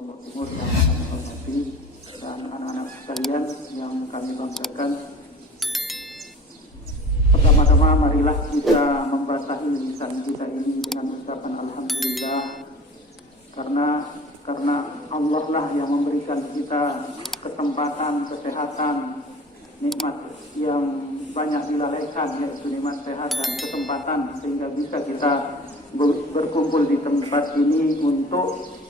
Lombok Timur yang kami hormati dan anak-anak sekalian yang kami banggakan. Pertama-tama marilah kita membasahi lisan kita ini dengan ucapan alhamdulillah, karena Allah lah yang memberikan kita kesempatan, kesehatan, nikmat yang banyak dilalaikan, yaitu nikmat sehat dan kesempatan, sehingga bisa kita berkumpul di tempat ini untuk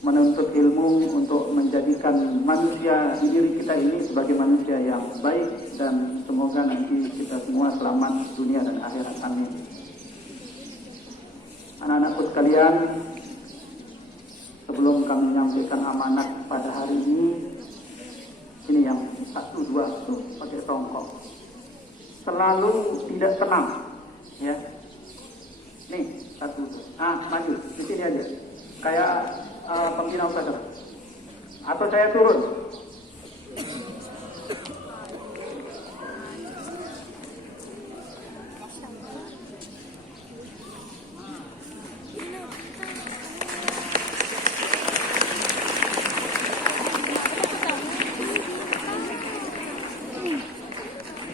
menuntut ilmu, untuk menjadikan manusia di diri kita ini sebagai manusia yang baik, dan semoga nanti kita semua selamat dunia dan akhirat. Amin. Anak-anakku sekalian, sebelum kami menyampaikan amanat pada hari ini yang 1, 2 tuh pakai tongkok, selalu tidak tenang, ya. Nih 1, maju di sini aja, kayak pembina usaha. Atau saya turun.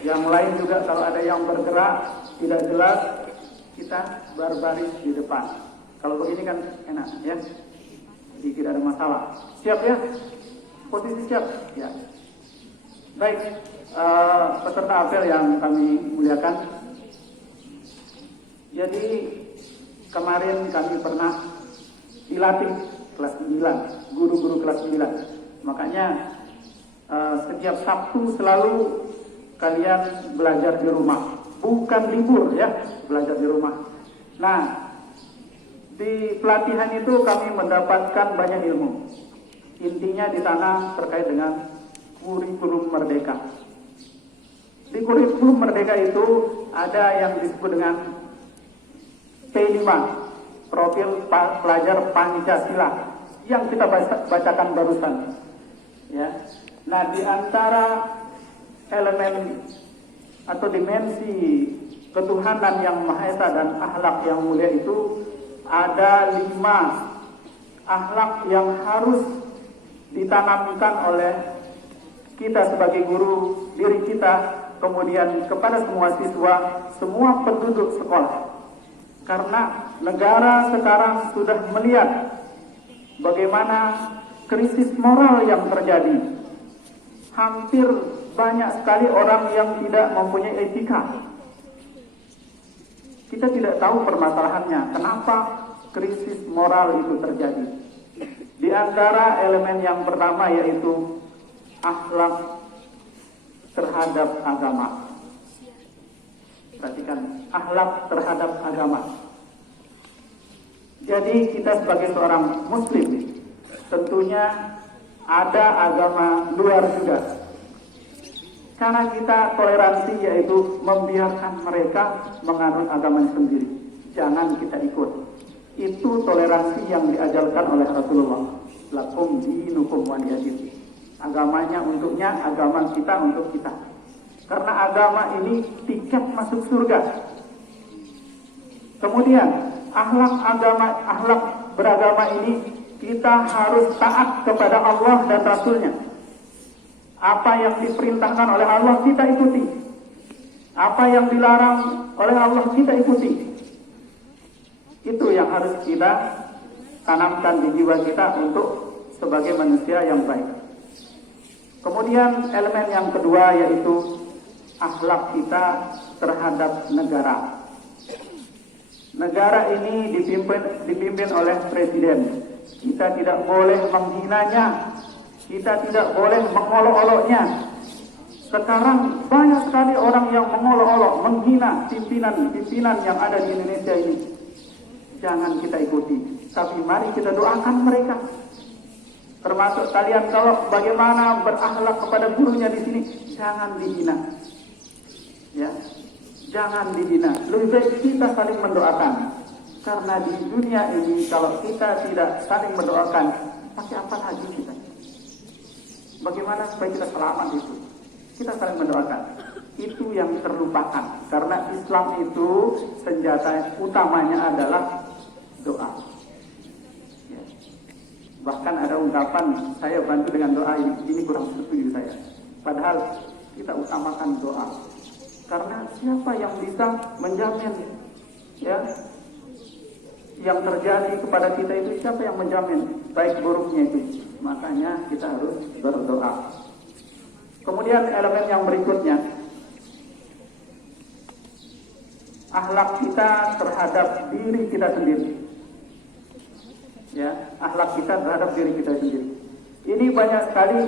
Yang lain juga kalau ada yang bergerak tidak jelas, kita berbaris di depan. Kalau begini kan enak, ya. Jadi tidak ada masalah. Siap ya? Posisi siap? Ya. Baik, peserta apel yang kami muliakan. Jadi kemarin kami pernah dilatih kelas 9, guru-guru kelas 9. Makanya setiap Sabtu selalu kalian belajar di rumah. Bukan libur ya, belajar di rumah. Nah, di pelatihan itu kami mendapatkan banyak ilmu. Intinya di sana terkait dengan kurikulum merdeka. Di kurikulum merdeka itu ada yang disebut dengan P5, profil pelajar Pancasila, yang kita bacakan barusan. Ya. Nah, di antara elemen atau dimensi ketuhanan yang Maha Esa dan akhlak yang mulia itu ada 5 akhlak yang harus ditanamkan oleh kita sebagai guru, diri kita, kemudian kepada semua siswa, semua penduduk sekolah. Karena negara sekarang sudah melihat bagaimana krisis moral yang terjadi. Hampir banyak sekali orang yang tidak mempunyai etika. Kita tidak tahu permasalahannya, kenapa krisis moral itu terjadi. Di antara elemen yang pertama yaitu akhlak terhadap agama. Perhatikan, akhlak terhadap agama. Jadi kita sebagai seorang muslim, tentunya ada agama luar juga. Karena kita toleransi, yaitu membiarkan mereka menganut agamanya sendiri. Jangan kita ikut. Itu toleransi yang diajarkan oleh Rasulullah. Lakum dinukum waliyadin. Agamanya untuknya, agama kita untuk kita. Karena agama ini tiket masuk surga. Kemudian akhlak beragama ini kita harus taat kepada Allah dan Rasulnya. Apa yang diperintahkan oleh Allah kita ikuti. Apa yang dilarang oleh Allah kita ikuti. Itu yang harus kita tanamkan di jiwa kita untuk sebagai manusia yang baik. Kemudian elemen yang kedua yaitu akhlak kita terhadap negara. Negara ini dipimpin oleh presiden. Kita tidak boleh menghinanya. Kita tidak boleh mengolok-oloknya. Sekarang banyak sekali orang yang mengolok-olok, menghina pimpinan yang ada di Indonesia ini. Jangan kita ikuti, tapi mari kita doakan mereka. Termasuk kalian kalau bagaimana berakhlak kepada gurunya di sini, jangan dihina. Ya, jangan dihina. Lebih baik kita saling mendoakan. Karena di dunia ini kalau kita tidak saling mendoakan, pakai apa lagi kita? Bagaimana supaya kita selamat itu? Kita saling mendoakan. Itu yang terlupakan. Karena Islam itu senjata utamanya adalah doa. Ya. Bahkan ada ungkapan, saya bantu dengan doa, ini kurang setuju saya. Padahal kita utamakan doa. Karena siapa yang bisa menjamin ya yang terjadi kepada kita itu, siapa yang menjamin baik buruknya itu? Makanya kita harus berdoa. Kemudian elemen yang berikutnya, akhlak kita terhadap diri kita sendiri. Ya, akhlak kita terhadap diri kita sendiri. Ini banyak sekali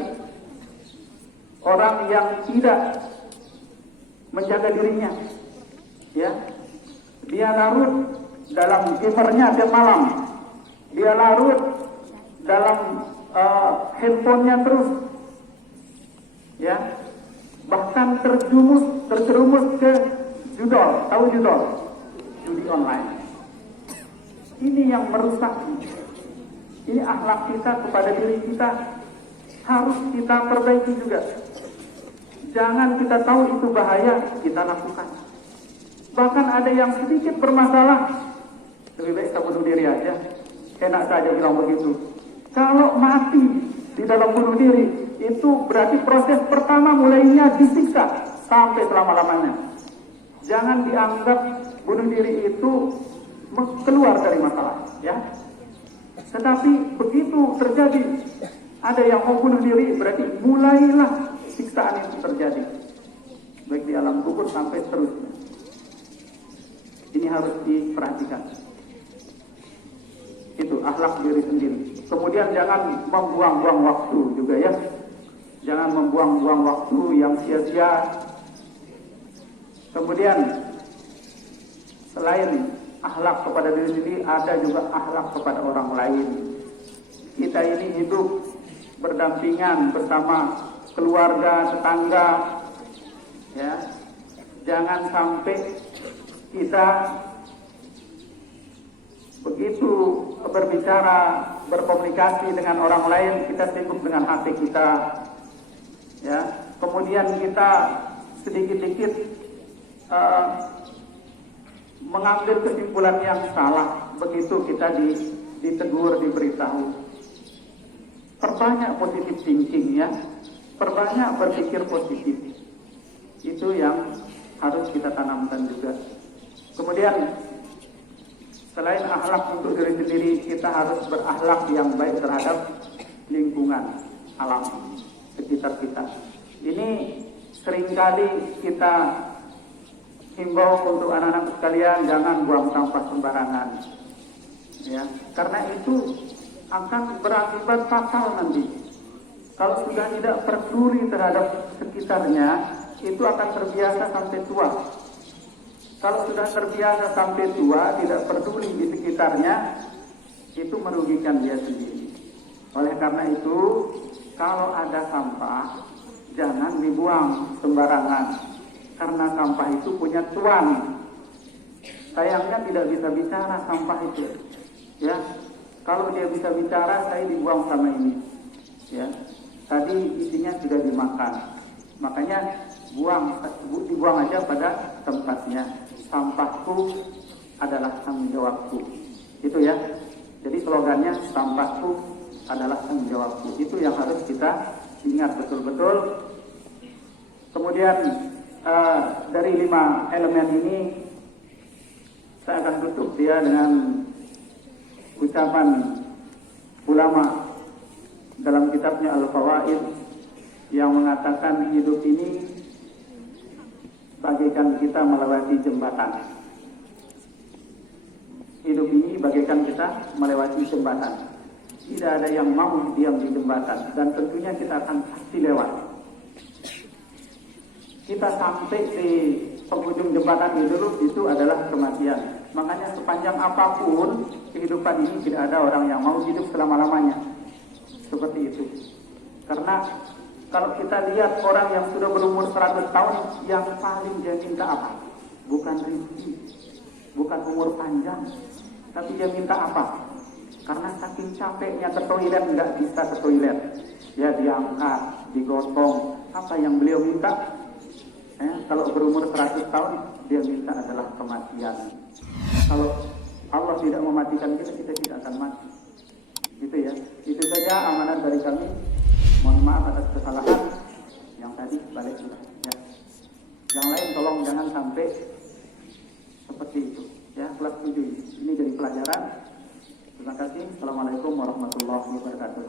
orang yang tidak menjaga dirinya. Ya, dia larut dalam gamernya tiap malam. Dia larut dalam handphonenya terus. Ya, bahkan terjerumus ke judol, tahu judol? Judi online. Ini yang merusak. Ini akhlak kita kepada diri kita harus kita perbaiki juga. Jangan kita tahu itu bahaya, kita lakukan. Bahkan ada yang sedikit bermasalah, lebih baik kita bunuh diri aja. Enak saja bilang begitu. Kalau mati di dalam bunuh diri, itu berarti proses pertama mulainya disiksa sampai selama-lamanya. Jangan dianggap bunuh diri itu keluar dari masalah, ya. Tetapi begitu terjadi ada yang mau bunuh diri, berarti mulailah siksaan itu terjadi, baik di alam kubur sampai seterusnya. Ini harus diperhatikan. Itu akhlak diri sendiri. Kemudian jangan membuang-buang waktu juga, ya. Jangan membuang-buang waktu yang sia-sia. Kemudian selain akhlak kepada diri sendiri, ada juga akhlak kepada orang lain. Kita ini hidup berdampingan bersama keluarga, tetangga, ya. Jangan sampai kita begitu berbicara, berkomunikasi dengan orang lain, kita sibuk dengan hati kita, ya. Kemudian kita sedikit-sedikit mengambil kesimpulan yang salah begitu kita ditegur, diberitahu. Perbanyak positif thinking, ya. Perbanyak berpikir positif. Itu yang harus kita tanamkan juga. Kemudian selain akhlak untuk diri sendiri, kita harus berakhlak yang baik terhadap lingkungan alam sekitar kita. Ini seringkali kita himbau untuk anak-anak sekalian, jangan buang sampah sembarangan, ya, karena itu akan berakibat fatal nanti. Kalau sudah tidak peduli terhadap sekitarnya, itu akan terbiasa sampai tua. Kalau sudah terbiasa sampai tua, tidak peduli di sekitarnya, itu merugikan dia sendiri. Oleh karena itu, kalau ada sampah, jangan dibuang sembarangan. Karena sampah itu punya tuan. Sayangnya tidak bisa bicara sampah itu, ya. Kalau dia bisa bicara, saya dibuang sama ini, ya. Tadi isinya sudah dimakan, makanya dibuang aja pada tempatnya. Sampahku adalah tanggung jawabku, itu ya. Jadi slogannya sampahku adalah tanggung jawabku. Itu yang harus kita ingat betul-betul. Kemudian dari 5 elemen ini saya akan tutup dia dengan ucapan ulama dalam kitabnya Al-Fawaid yang mengatakan hidup ini bagaikan kita melewati jembatan. Hidup ini bagaikan kita melewati jembatan. Tidak ada yang mau diam di jembatan, dan tentunya kita akan pasti lewat. Kita sampai di penghujung jembatan itu adalah kematian. Makanya sepanjang apapun kehidupan ini, tidak ada orang yang mau hidup selama-lamanya. Seperti itu. Karena kalau kita lihat orang yang sudah berumur 100 tahun, yang paling dia minta apa? Bukan rezeki, bukan umur panjang, tapi dia minta apa? Karena saking capeknya ke toilet, nggak bisa ke toilet, ya diangkat, digotong. Apa yang beliau minta? Kalau berumur 100 tahun, dia minta adalah kematian. Kalau Allah tidak mematikan kita, kita tidak akan mati. Gitu ya. Itu saja amanat dari kami. Mohon maaf atas kesalahan yang tadi balik sudah. Ya. Yang lain tolong jangan sampai seperti itu. Ya, kelas 7 ini jadi pelajaran. Terima kasih. Assalamualaikum warahmatullahi wabarakatuh.